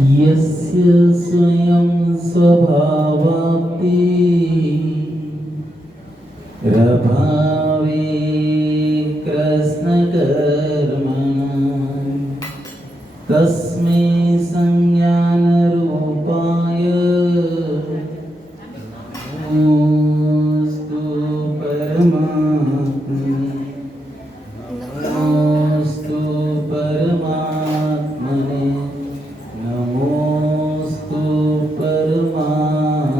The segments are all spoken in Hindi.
यस्य स्वयं स्वभावाप्ति प्रभावे कृष्णकर्मणा तस्मै संज्ञानरूपाय नमोस्तु परमात्मने नमोस्तु परमात्मने नमोस्तु परमात्मने।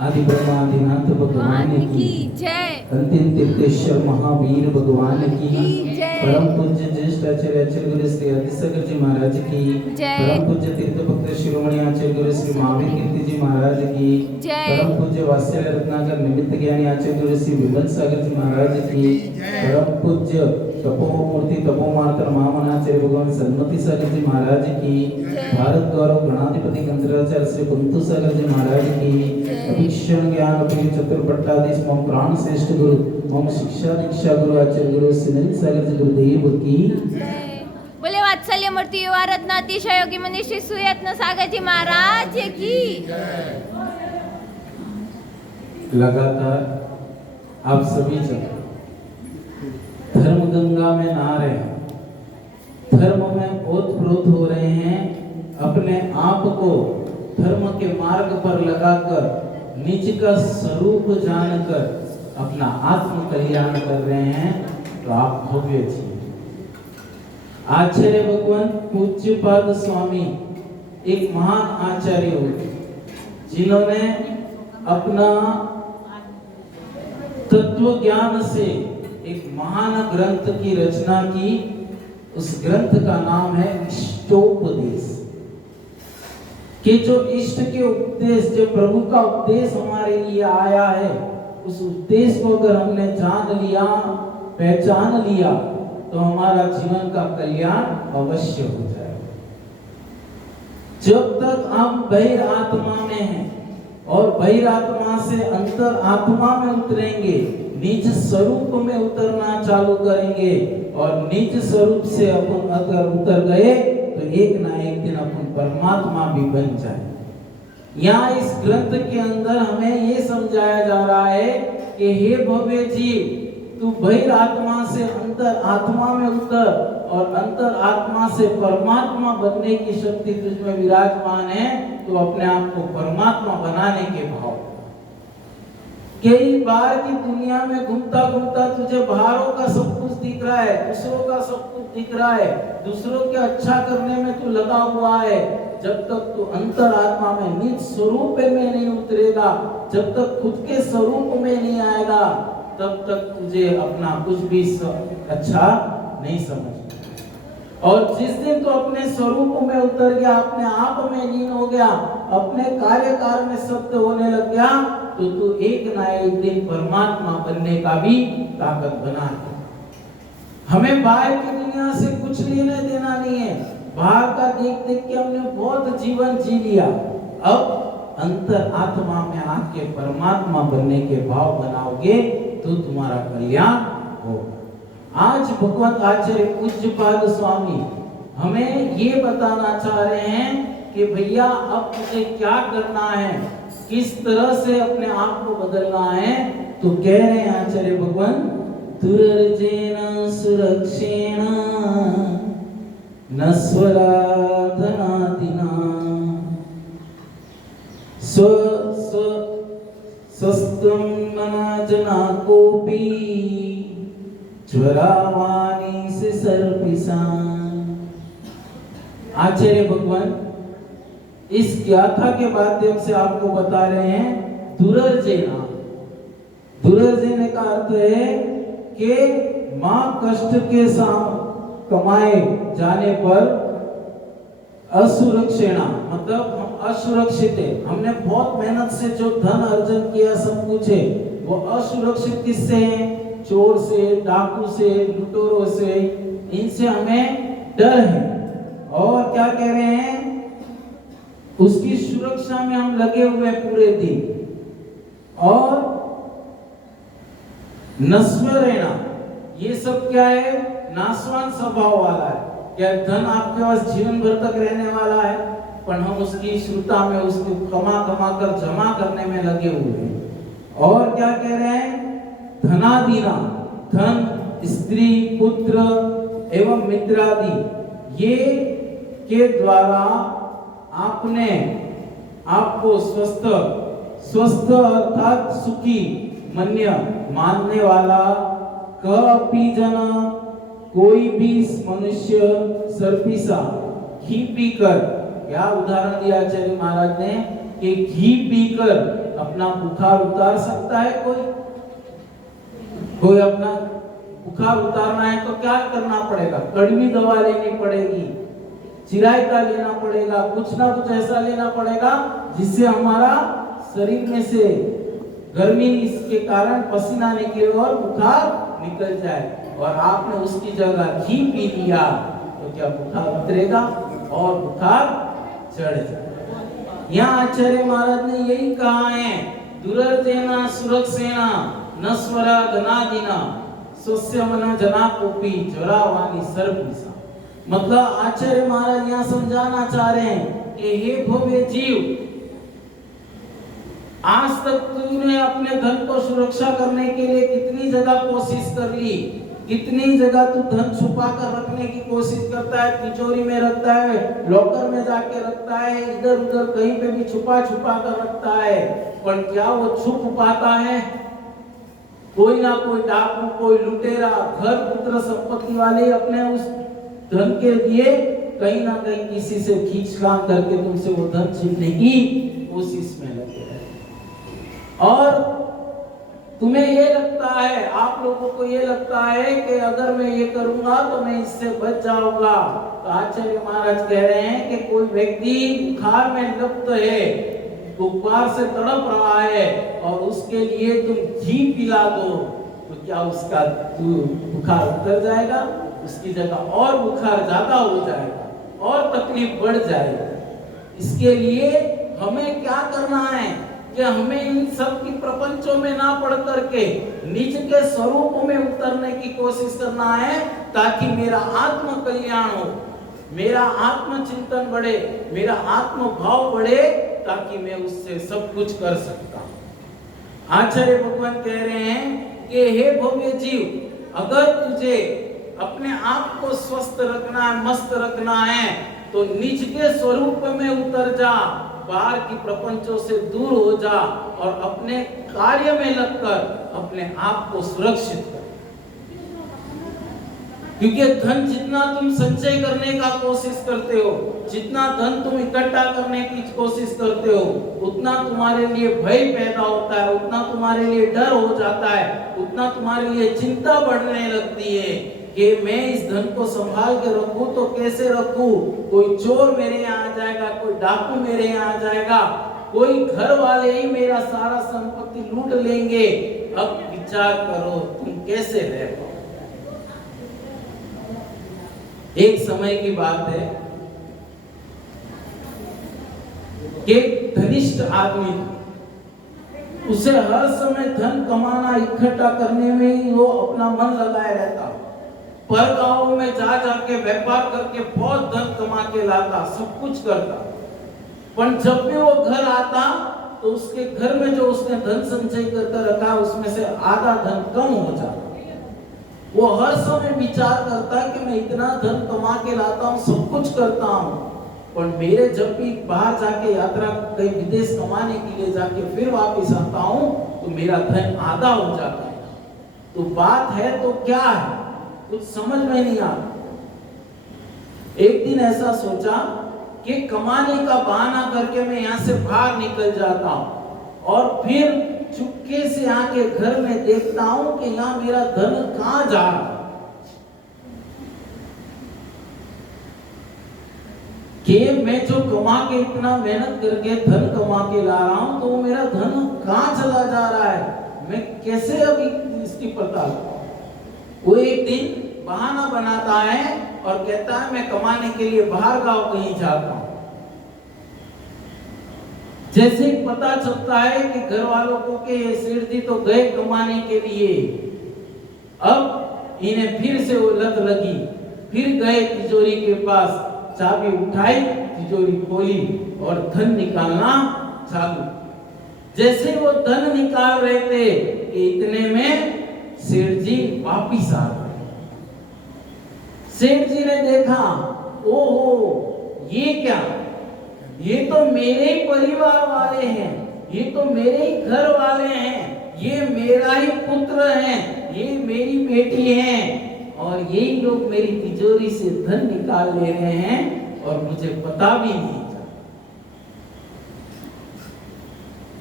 आदि ब्रह्मादिनाथ भगवान की जय। अंतिम तीर्थेश्वर महावीर भगवान की जय। परम पूज्य ज्येष्ठ आचार्य आचार्य गुरु श्री आदिशंकर जी महाराज की जय। परम पूज्य तीर्थ भक्त शिरोमणि आचार्य गुरु श्री महावीर कीर्ति जी महाराज की जय। परम पूज्य वात्सल्य रत्नाकर निमित्त ज्ञानी आचार्य गुरु श्री विमल सागर जी महाराज की परम पूज्य तपोमूर्ति तपोमार्तर महामनाचार्य भगवान सन्मति सागर जी महाराज की भारत गौरव गणाधिपति गंधराचार्य श्री कुंतु सागर जी महाराज की अभिक्षण ज्ञान अपनी चतुर्भट्टाधीश मम प्राण श्रेष्ठ गुरु मम शिक्षा दीक्षा गुरु आचार्य गुरु सुनील सागर जी गुरुदेव की बोले वात्सल्य मूर्ति युवा रत्न अतिशय योगी मुनि श्री सुयत्न सागर जी महाराज की। लगातार आप सभी जन धर्म गंगा में नहा रहे हैं, धर्म में ओतप्रोत हो रहे हैं, अपने आप को धर्म के मार्ग पर लगाकर निज का स्वरूप जानकर अपना आत्म कल्याण कर रहे हैं, तो आप भव्य जी। आचार्य भगवान पूज्यपाद स्वामी एक महान आचार्य हुए जिन्होंने अपना तत्व ज्ञान से एक महान ग्रंथ की रचना की। उस ग्रंथ का नाम है इष्टोपदेश। कि जो इष्ट के उपदेश, जो प्रभु का उपदेश हमारे लिए आया है, उस उपदेश को अगर हमने जान लिया, पहचान लिया, तो हमारा जीवन का कल्याण अवश्य हो जाएगा। जब तक हम बहिर आत्मा में हैं और बहिर आत्मा से अंतर आत्मा में उतरेंगे, निज स्वरूप में उतरना चालू करेंगे और निज स्वरूप से अपन अगर उतर गए तो एक ना एक दिन अपन परमात्मा भी बन जाए। यहाँ इस ग्रंथ के अंदर हमें ये समझाया जा रहा है कि हे भव्य जीव, तू बहिर आत्मा से अंतर आत्मा में उतर और अंतर आत्मा से परमात्मा बनने की शक्ति तुझमें विराजमान है। तो अपने आप को परमात्मा बनाने के भाव। कई बार की दुनिया में घूमता घूमता तुझे बाहरों का सब कुछ दिख रहा है, दूसरों का सब कुछ दिख रहा है, दूसरों के अच्छा करने में तू लगा हुआ है। जब तक तू अंतर आत्मा में निज स्वरूप में नहीं उतरेगा, जब तक खुद के स्वरूप में नहीं आएगा, तब तक तुझे अपना कुछ भी अच्छा नहीं समझ। और जिस दिन तो अपने स्वरूप में उतर गया, अपने आप में लीन हो गया, अपने कार्यकाल में सत्य होने लग गया, तो तू एक ना एक दिन परमात्मा बनने का भी ताकत बना है। हमें बाहर की दुनिया से कुछ लेना देना नहीं है। बाहर का देख देख के हमने बहुत जीवन जी लिया। अब अंतर आत्मा में आके परमात्मा बनने के भाव बनाओगे तो तुम्हारा कल्याण होगा। आज भगवत आचार्य पूज्यपाद स्वामी हमें ये बताना चाह रहे हैं कि भैया अब मुझे क्या करना है, किस तरह से अपने आप को बदलना है। तो कह रहे हैं आचार्य भगवान, दुर्जेन सुरक्षेण नस्वराधनादिना स्व स्व स्वस्तं मना जना कोपी ज्वरावाणी से सर्पिशान। आचार्य भगवान इस गाथा के माध्यम से आपको बता रहे हैं दुर्जेना। दुर्जेना का अर्थ है कि मां कष्ट के साथ कमाए जाने पर असुरक्षेणा, मतलब हम असुरक्षित है। हमने बहुत मेहनत से जो धन अर्जन किया, सब कुछ है, वो असुरक्षित किससे है? चोर से, डाकू से, लुटेरों से, इनसे हमें डर है। और क्या कह रहे हैं? उसकी सुरक्षा में हम लगे हुए पूरे दिन। और नश्वरेणा, ये सब क्या है? नाशवान स्वभाव वाला है। क्या धन आपके पास जीवन भर तक रहने वाला है? पर हम उसकी श्रुता में उसको कमा कमा कर जमा करने में लगे हुए हैं। और क्या कह रहे हैं? धनादीना, धन, स्त्री, पुत्र एवं मित्रादि, ये के द्वारा आपने आपको स्वस्थ अर्थात सुखी मन्य मानने वाला कपि जन, कोई भी मनुष्य सर्पिसा घी पीकर, क्या उदाहरण दिया आचार्य महाराज ने कि घी पीकर अपना बुखार उतार सकता है? कोई अपना बुखार उतारना है तो क्या करना पड़ेगा? कड़वी दवा लेनी पड़ेगी, चिरायता लेना पड़ेगा, कुछ ना कुछ ऐसा लेना पड़ेगा जिससे हमारा शरीर में से गर्मी इसके कारण पसीना निकले और बुखार निकल जाए। और आपने उसकी जगह घी पी लिया तो क्या बुखार उतरेगा और बुखार चढ़ जाएगा। यहाँ आचार्य महाराज ने यही कहा है, दुरर्तेना सुरक्षेना नस्वरा धनादिना स्वस्य मन जना कोपी ज्वरावानी सर्पिसा। मतलब आचार्य महाराज यहाँ समझाना चाह रहे हैं कि हे भव्य जीव, आज तक तूने अपने धन को सुरक्षा करने के लिए कितनी जगह कोशिश कर ली, कितनी जगह तू धन छुपा कर रखने की कोशिश करता है, तिजोरी में रखता है, लॉकर में जाके रखता है, इधर उधर कहीं पे भी छुपा छुपा कर रखता है, पर क्या वो छुप पाता है? कोई ना कोई डाकू, कोई लुटेरा, घर पुत्र संपत्ति वाले अपने उस धन के लिए कहीं ना कहीं किसी से खींचतान करके तुमसे वो धन छीनने की कोशिश में लगे हैं। और तुम्हें ये लगता है, आप लोगों को ये लगता है कि अगर मैं ये करूंगा तो मैं इससे बच जाऊंगा। तो आचार्य महाराज कह रहे हैं कि कोई व्यक्ति बुखार में लुप्त है, बुखार से तड़प रहा है और उसके लिए तुम घी पिला दो तो क्या उसका बुखार उतर जाएगा? उसकी जगह और बुखार ज्यादा हो जाएगा और तकलीफ बढ़ जाएगी। इसके लिए हमें क्या करना है कि हमें इन सब की प्रपंचों में ना पड़ करके निज के स्वरूप में उतरने की कोशिश करना है, ताकि मेरा आत्म कल्याण हो, मेरा आत्म चिंतन बढ़े, मेरा आत्म भाव बढ़े, ताकि मैं उससे सब कुछ कर सकता हूं। आचार्य भगवान कह रहे हैं कि हे भव्य जीव, अगर तुझे अपने आप को स्वस्थ रखना है, मस्त रखना है, तो निज के स्वरूप में उतर जा, बाहर की प्रपंचों से दूर हो जा और अपने कार्य में लगकर अपने आप को सुरक्षित कर। क्योंकि धन जितना तुम संचय करने का कोशिश करते हो, जितना धन तुम इकट्ठा करने की कोशिश करते हो, उतना तुम्हारे लिए भय पैदा होता है, उतना तुम्हारे लिए डर हो जाता है, उतना तुम्हारे लिए चिंता बढ़ने लगती है कि मैं इस धन को संभाल के रखूं तो कैसे रखूं? कोई चोर मेरे यहाँ आ जाएगा, कोई डाकू मेरे यहाँ आ जाएगा, कोई घर वाले ही मेरा सारा संपत्ति लूट लेंगे। अब विचार करो तुम कैसे रह पाओ। एक समय की बात है कि धनिष्ठ आदमी, उसे हर समय धन कमाना, इकट्ठा करने में ही वो अपना मन लगाए रहता, पर गांवों में जा जाके व्यापार करके बहुत धन कमा के लाता, सब कुछ करता, पर जब भी वो घर आता तो उसके घर में जो उसने धन संचय करके रखा उसमें से आधा धन कम हो जाता। वो हर समय विचार करता है कि मैं इतना धन कमा के लाता हूँ, सब कुछ करता हूँ, पर मेरे जब भी बाहर जाके यात्रा कहीं विदेश कमाने के लिए जाके फिर वापस आता हूँ तो मेरा धन आधा हो जाता है। तो बात है तो क्या है, कुछ समझ में नहीं आता। एक दिन ऐसा सोचा कि कमाने का बहाना करके मैं यहाँ से बाहर निकल जाता हूँ और फिर चुपके से आके घर में देखता हूँ कि यहाँ मेरा धन कहाँ जा रहा है, कि मैं जो कमा के इतना मेहनत करके धन कमा के ला रहा हूँ तो वो मेरा धन कहाँ चला जा रहा है, मैं कैसे अभी इसकी पता लगाऊं। वो एक दिन बहाना बनाता है और कहता है मैं कमाने के लिए बाहर गांव कहीं जाता हूं। जैसे ही पता चलता है कि घर वालों को कि ये सेठ जी तो गए कमाने के लिए, अब इन्हें फिर से वो लत लगी, फिर गए तिजोरी के पास, चाबी उठाई, तिजोरी खोली और धन निकालना चालू। जैसे वो धन निकाल रहे थे कि इतने में सेठ जी वापिस आ गए। सेठ जी ने देखा, ओहो ये क्या, ये तो मेरे ही परिवार वाले हैं, ये तो मेरे ही घर वाले हैं, ये मेरा ही पुत्र है, ये मेरी बेटी है, और यही लोग मेरी तिजोरी से धन निकाल ले रहे हैं और मुझे पता भी नहीं चला।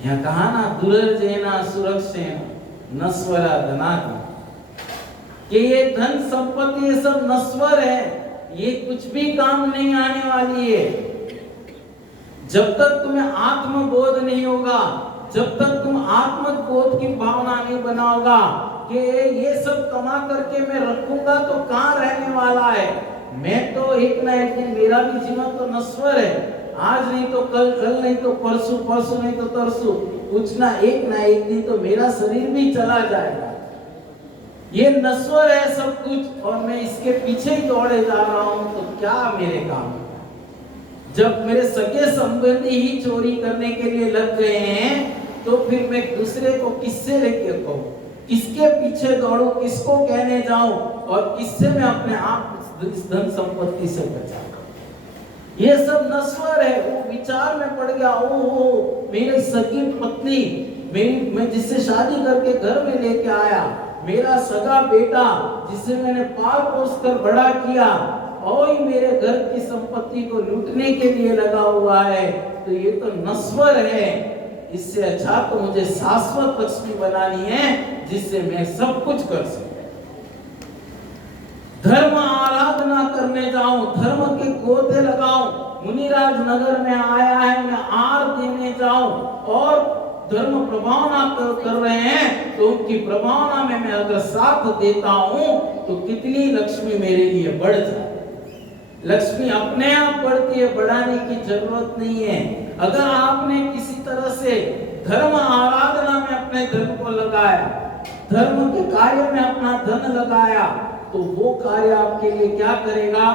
यहाँ कहा ना, दुर्जेना सुरक्षेण नश्वरा धनादि, कि ये धन संपत्ति ये सब नश्वर है, ये कुछ भी काम नहीं आने वाली है। जब तक तुम्हें आत्मबोध नहीं होगा, जब तक तुम आत्मबोध की भावना नहीं बनाओगा कि ये सब कमा करके मैं रखूंगा तो कहाँ रहने वाला है, मैं तो एक ना एक दिन, मेरा भी जीवन तो नश्वर है, आज नहीं तो कल, कल नहीं तो परसों, परसों नहीं तो तरसों, कुछ ना एक दिन तो मेरा शरीर भी चला जाएगा। ये नश्वर है सब कुछ और मैं इसके पीछे ही दौड़े जा रहा हूं, तो क्या मेरे काम। जब मेरे सगे संबंधी ही चोरी करने के लिए लग गए हैं, तो फिर मैं दूसरे को किससे लेके कहूं, किसके पीछे दौड़ूं, किसको कहने जाऊं, और किससे मैं अपने आप इस धन संपत्ति से बचाऊं। ये सब नश्वर है। वो विचार में पड़ गया, ओहो मेरी सगी पत्नी, मैं जिससे शादी करके घर में लेके आया, मेरा सगा बेटा जिसे मैंने पाल पोस कर बड़ा किया, और मेरे घर की संपत्ति को लूटने के लिए लगा हुआ है, तो ये तो नश्वर है। इससे अच्छा तो मुझे शाश्वत लक्ष्मी बनानी है, जिससे मैं सब कुछ कर सकूं। धर्म आराधना करने जाऊं, धर्म के गोते लगाऊं, मुनिराज नगर में आया है, मैं आर देने जाऊं और धर्म प्रभावना कर रहे हैं, तो उनकी प्रभावना में मैं अगर साथ देता हूं तो कितनी लक्ष्मी मेरे लिए बढ़ जाए। लक्ष्मी अपने आप बढ़ती है, बढ़ाने की जरूरत नहीं है। अगर आपने किसी तरह से धर्म आराधना में अपने धन को लगाया, धर्म के कार्य में अपना धन लगाया, तो वो कार्य आपके लिए क्या करेगा,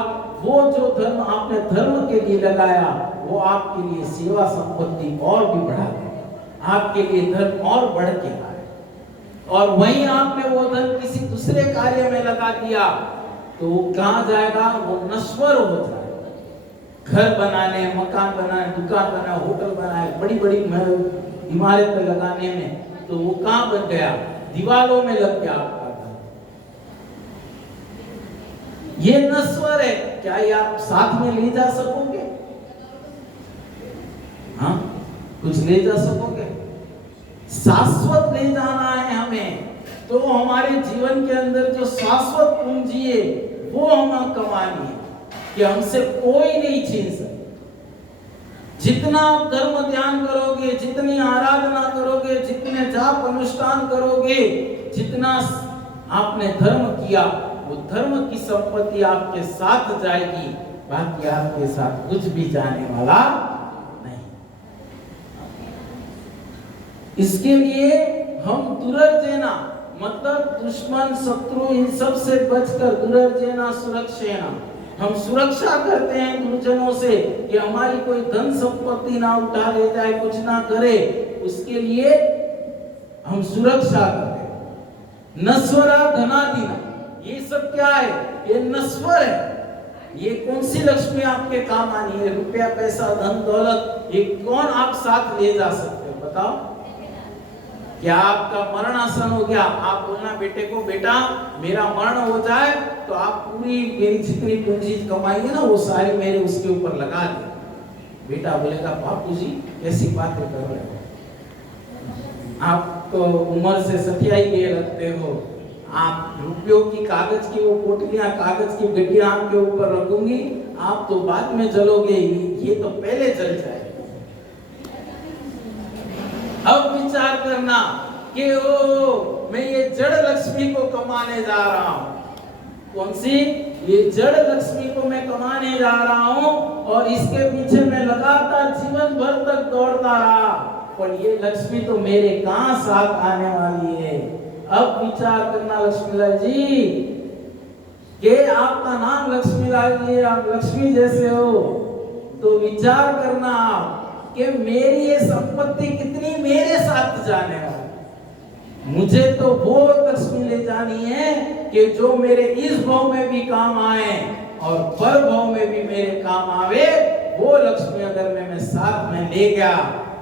वो जो धर्म आपने धर्म के लिए लगाया, वो आपके लिए सेवा संपत्ति और भी बढ़ा देगा, आपके लिए धन और बढ़ के आए। और वहीं आपने वो धन किसी दूसरे कार्य में लगा दिया, तो वो कहाँ जाएगा, वो नश्वर हो जाएगा। घर बनाने, मकान बनाने, दुकान बनाए, होटल बनाए, बड़ी बड़ी इमारतें लगाने में, तो वो कहाँ बन गया, दीवारों में लग गया आपका धन। ये नश्वर है। क्या ये आप साथ में ले जा सकोगे? हाँ, कुछ ले जा सकोगे? शाश्वत ले जाना है हमें, तो हमारे जीवन के अंदर जो शाश्वत पूंजी है वो हमें कमानी है, कि हमसे कोई नहीं छीन सकता। जितना आप धर्म ध्यान करोगे, जितनी आराधना करोगे, जितने जाप अनुष्ठान करोगे, जितना आपने धर्म किया, वो धर्म की संपत्ति आपके साथ जाएगी, बाकी आपके साथ कुछ भी जाने वाला नहीं। इसके लिए हम दुर्जेना, मतलब दुश्मन, शत्रु, इन सब से बचकर, दुर्जेना सुरक्षेना, हम सुरक्षा करते हैं दुर्जनों से, कि हमारी कोई धन संपत्ति ना उठा ले जाए, कुछ ना करे, उसके लिए हम सुरक्षा करते हैं। नश्वरा धनादिना, ये सब क्या है, ये नश्वर है। ये कौन सी लक्ष्मी आपके काम आनी है? रुपया, पैसा, धन दौलत, ये कौन आप साथ ले जा सकते हो, बताओ? क्या आपका मरण आसन हो गया, आप बोलना बेटे को, बेटा मेरा मरण हो जाए तो आप पूरी मेरी जितनी पूंजी कमाई है ना, वो सारी मेरे उसके ऊपर लगा दे। बेटा बोलेगा, बापूजी कैसी बातें कर रहे हो, आप तो उम्र से सठिया ही ये रखते हो, आप रुपयों की कागज की वो पोटलियां, कागज की गड्डियां आपके ऊपर रखूंगी, आप तो बाद में जलोगे, ये तो पहले जल जाए। अब विचार करना कि ओ मैं ये जड़ लक्ष्मी को कमाने जा रहा हूं। कौन सी? ये जड़ लक्ष्मी को मैं कमाने जा रहा हूं, और इसके पीछे मैं लगातार जीवन भर तक दौड़ता रहा, पर ये लक्ष्मी तो मेरे कहां साथ आने वाली है। अब विचार करना लक्ष्मीलाल जी, कि आपका नाम लक्ष्मी लाल जी, आप लक्ष्मी जैसे हो, तो विचार करना आप कि मेरी ये संपत्ति कितनी मेरे साथ जाने वाली। मुझे तो वो लक्ष्मी ले जानी है कि जो मेरे इस भाव में भी काम आए और पर भाव में भी मेरे काम आवे। वो लक्ष्मी अगर मैं साथ में ले गया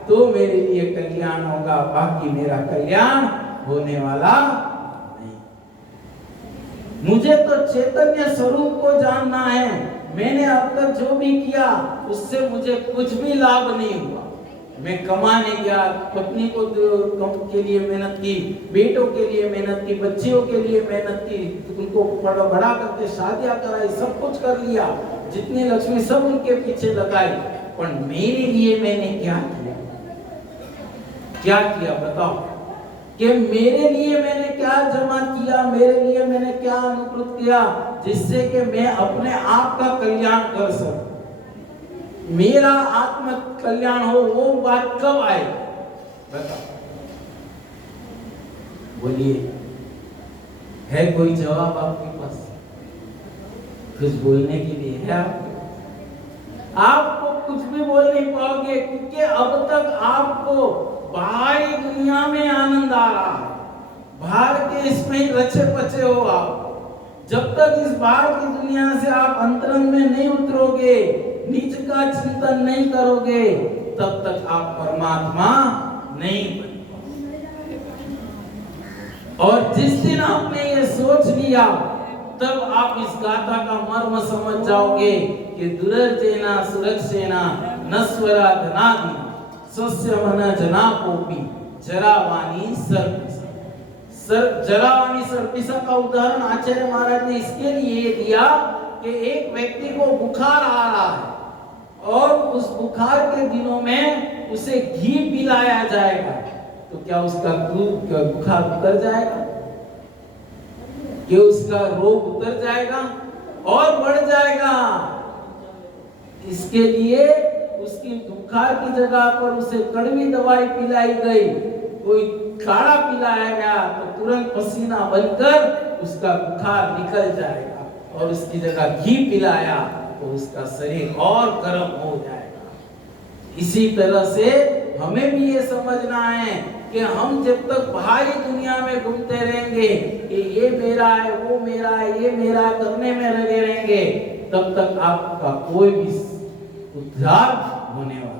तो मेरे लिए कल्याण होगा, बाकी मेरा कल्याण होने वाला नहीं। मुझे तो चैतन्य स्वरूप को जानना है। मैंने अब तक जो भी किया उससे मुझे कुछ भी लाभ नहीं हुआ। मैं कमाने गया, पत्नी को के लिए मेहनत की, बेटों के लिए मेहनत की, बच्चियों के लिए मेहनत की, उनको बड़ा करके शादियां कराई, सब कुछ कर लिया, जितनी लक्ष्मी सब उनके पीछे लगाई, पर मेरे लिए मैंने क्या किया? क्या किया बताओ? कि मेरे लिए मैंने क्या जमा किया, मेरे लिए मैंने क्या अनुकृत किया जिससे कि मैं अपने आप का कल्याण कर सकूं, मेरा आत्म कल्याण हो। वो बात कब आए बताओ? बोलिए, है कोई जवाब आपके पास? कुछ बोलने के लिए है आपको कुछ भी बोल नहीं पाओगे, क्योंकि अब तक आपको बाहरी दुनिया में आनंद आ रहा है, बाहर के इसमें ही रचे पचे हो आप। जब तक इस बाहर की दुनिया से आप अंतरंग में नहीं उतरोगे, निज का चिंतन नहीं करोगे, तब तक आप परमात्मा नहीं बन पाओगे। और जिस दिन आपने ये सोच लिया, तब आप इस गाथा का मर्म समझ जाओगे कि दुरर्जेना सुरक्षेना नस्वरा धनादि सस्य मन जनापोपी जरावानी सर्पिसा। जरावानी सर्पिसा का उदाहरण आचार्य महाराज ने इसके लिए दिया कि एक व्यक्ति को बुखार आ रहा है और उस बुखार के दिनों में उसे घी पिलाया जाएगा, तो क्या उसका बुखार उतर जाएगा? कि उसका रोग उतर जाएगा और बढ़ जाएगा? इसके लिए उसकी बुखार की जगह पर उसे कड़वी दवाई पिलाई गई, कोई काढ़ा पिलाया गया तो तुरंत पसीना बनकर उसका बुखार निकल जाएगा, और उसकी जगह घी पिलाया तो उसका शरीर और गर्म हो जाएगा। इसी तरह से हमें भी ये समझना है कि हम जब तक बाहरी दुनिया में घूमते रहेंगे कि ये मेरा है, वो मेरा है, ये मेरा करने में लगे रहेंगे, तब तक आपका कोई भी उद्धार होने वाला है।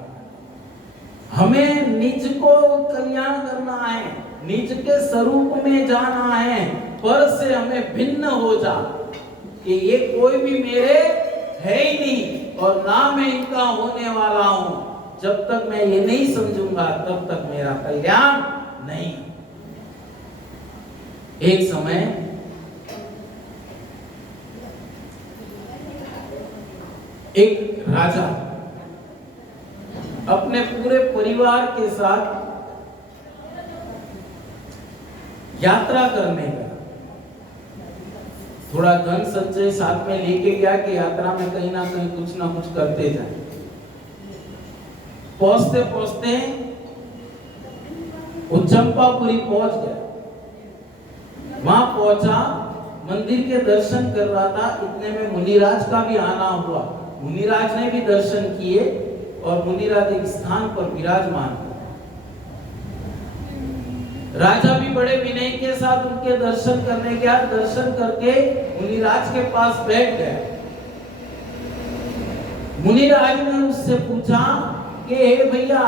हमें निज को कल्याण करना है, निज के स्वरूप में जाना है, पर से हमें भिन्न हो जा कि ये कोई भी मेरे है ही नहीं और ना मैं इनका होने वाला हूं। जब तक मैं ये नहीं समझूंगा तब तक मेरा कल्याण नहीं। एक समय एक राजा अपने पूरे परिवार के साथ यात्रा करने गया। थोड़ा धन संचय साथ में लेके गया कि यात्रा में कहीं ना कहीं कुछ ना कुछ करते जाए। पहुंचते पहुंचते वो चंपापुरी पहुंच गया। वहां पहुंचा, मंदिर के दर्शन कर रहा था, इतने में मुनिराज का भी आना हुआ। मुनिराज ने भी दर्शन किए और मुनिराज एक स्थान पर विराजमान। राजा भी बड़े विनय के साथ उनके दर्शन करने गया। दर्शन करके मुनिराज के पास बैठ गया। मुनिराज ने उससे पूछा कि हे भैया,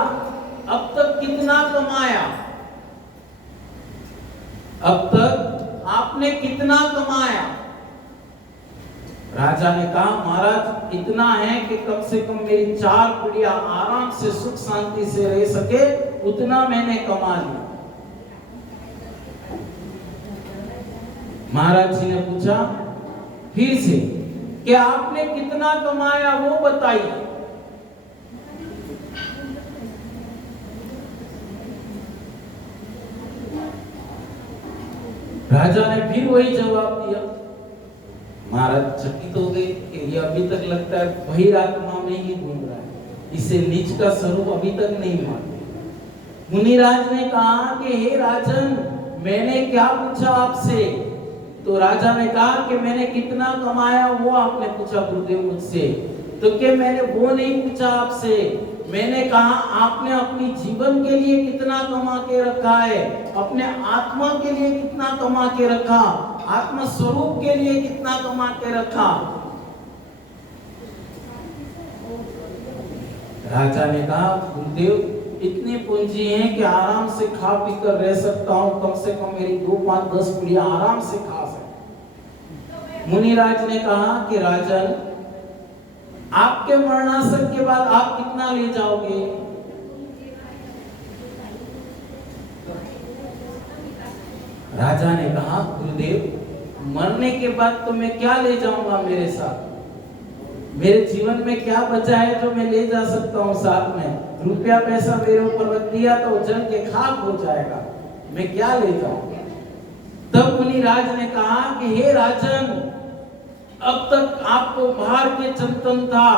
अब तक कितना कमाया? अब तक आपने कितना कमाया? राजा ने कहा, महाराज इतना है कि कम से कम मेरी 4 पीढ़ियां आराम से सुख शांति से रह सके, उतना मैंने कमा लिया। महाराज जी ने पूछा फिर से कि आपने कितना कमाया वो बताइए। राजा ने फिर वही जवाब दिया। महाराज चकित हो गए कि ये अभी तक लगता है बहिरात्मा में ही घूम रहा है, इसे निज का स्वरूप अभी तक नहीं मालूम। मुनिराज ने कहा कि हे राजन, मैंने क्या पूछा आपसे? तो राजा ने कहा कि मैंने कितना कमाया, वो आपने पूछा गुरुदेव मुझसे। तो क्या मैंने वो नहीं पूछा आपसे, मैंने कहा आपने अपनी जीवन के लिए कितना कमा के रखा है, अपने आत्मा के लिए कितना कमा के रखा, आत्मा स्वरूप के लिए कितना कमा के रखा। राजा ने कहा गुरुदेव इतनी पूंजी है कि आराम से खा पी कर रह सकता हूं, कम से कम मेरी 2, 5, 10 पीढ़ियां आराम से खा सकते। मुनिराज ने कहा कि राजन आपके मरणासन के बाद आप कितना ले जाओगे? राजा ने कहा गुरुदेव मरने के बाद तो मैं क्या ले जाऊंगा मेरे साथ, मेरे जीवन में क्या बचा है जो मैं ले जा सकता हूं साथ में? रुपया पैसा मेरे ऊपर रख दिया तो जल के खाक हो जाएगा, मैं क्या ले जाऊंगा? तब मुनिराज ने कहा कि हे राजन अब तक आपको बाहर के चिंतन था,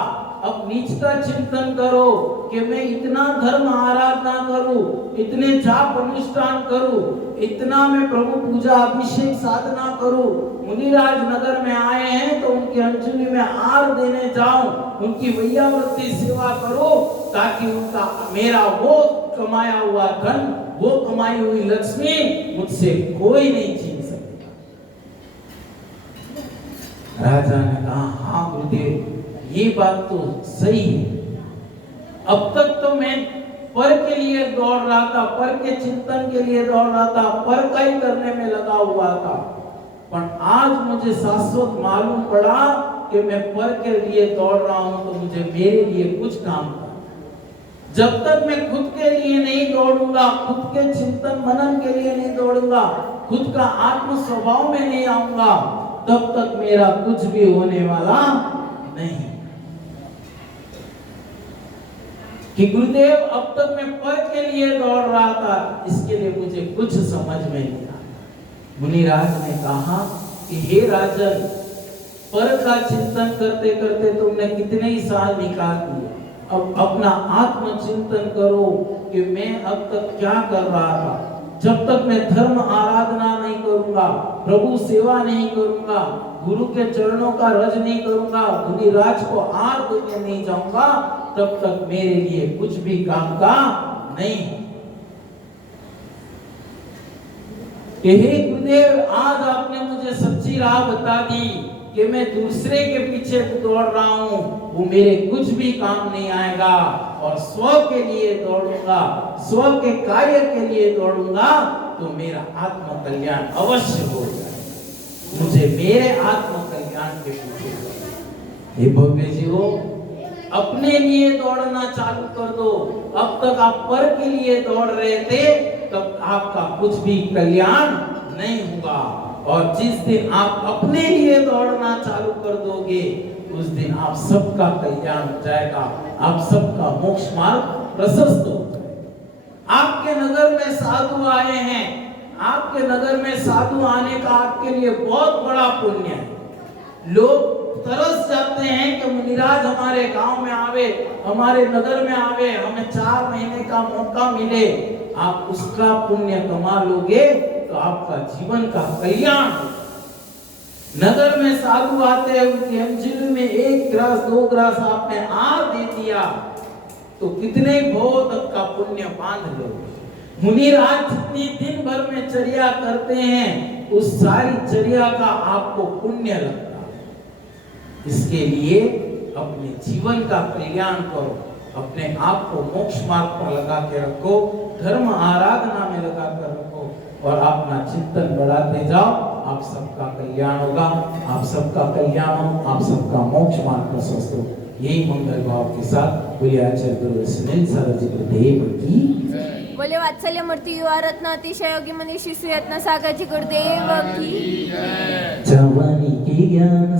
अब नीच का चिंतन करो कि मैं इतना धर्म आराधना करूं, इतने जाप अनुष्ठान करूं, इतना मैं प्रभु पूजा अभिषेक साधना करूं। मुनिराज नगर में आए हैं तो उनकी अंजलि में आर देने जाऊं, उनकी वैयावृत्ति सेवा करो, ताकि उनका मेरा वो कमाया हुआ धन, वो कमाई हुई लक्ष्मी मुझसे कोई नहीं छीन सकता। राजा ने कहा हाँ गुरुदेव ये बात तो सही है। अब तक तो मैं पर के लिए दौड़ रहा था, पर के चिंतन के लिए दौड़ रहा था, पर का ही करने में लगा हुआ था, पर आज मुझे शाश्वत मालूम पड़ा कि मैं पर के लिए दौड़ रहा हूं तो मुझे मेरे लिए कुछ काम करना। जब तक मैं खुद के लिए नहीं दौड़ूंगा, खुद के चिंतन मनन के लिए नहीं दौड़ूंगा, खुद का आत्म स्वभाव में नहीं आऊंगा, तब तक मेरा कुछ भी होने वाला नहीं। कि गुरुदेव अब तक मैं पर के लिए दौड़ रहा था, इसके लिए मुझे कुछ समझ में नहीं आया। मुनिराज ने कहा कि हे राजन पर का चिंतन करते करते तुमने कितने ही साल निकाल दिए, अब अपना आत्म चिंतन करो कि मैं अब तक क्या कर रहा था। जब तक मैं धर्म आराधना नहीं करूंगा, प्रभु सेवा नहीं करूंगा, गुरु के चरणों का रज नहीं करूंगा, मुनिराज को आर देने नहीं जाऊंगा, तब तक मेरे लिए कुछ भी काम का नहीं। हे गुरुदेव आज आपने मुझे सच्ची राह बता दी कि मैं दूसरे के पीछे दौड़ रहा हूं, वो मेरे कुछ भी काम नहीं आएगा, और स्व के लिए दौड़ूंगा, स्व के कार्य के लिए दौड़ूंगा तो मेरा आत्म कल्याण अवश्य हो जाए। मुझे मेरे आत्म कल्याण के पीछे हे भव्य जीवो अपने लिए दौड़ना चालू कर दो। अब तक आप पर के लिए दौड़ रहे थे, तब आपका कुछ भी कल्याण नहीं होगा, और जिस दिन आप अपने लिए दौड़ना चालू कर दोगे उस दिन आप सबका कल्याण हो जाएगा, आप सबका मोक्ष मार्ग प्रशस्त हो जाएगा। आपके नगर में साधु आए हैं, आपके नगर में साधु आने का आपके लिए बहुत बड़ा पुण्य है। लोग तरस जाते हैं कि मुनिराज हमारे गांव में आवे, हमारे नगर में आवे, हमें 4 महीने का मौका मिले। आप उसका पुण्य कमा लोगे तो आपका जीवन का कल्याण हो। नगर में साधु आते हैं, उनकी अंजलि में 1 ग्रास 2 ग्रास आपने आर दे दिया तो कितने बहुत का पुण्य बांध लो। मुनिराज जितनी दिन भर में चर्या करते हैं उस सारी चर्या का आपको पुण्य लगता है। इसके लिए अपने जीवन का कल्याण करो, अपने आप को मोक्ष मार्ग पर लगा के रखो, धर्म आराधना में लगा कर रखो, और अपना चिंतन बढ़ाते जाओ। आप सबका कल्याण होगा, आप सबका कल्याण हो, आप सबका मोक्ष मार्ग प्रशस्त हो। यही मंगल भाव के साथ बोलिए आचार्य गुरु सुनील सागर जी गुरुदेव की, बोले वात्सल्य मूर्ति युवा रत्न अतिशय योगी मनीषी सुयत्न सागर जी गुरुदेव की। जवानी के ज्ञान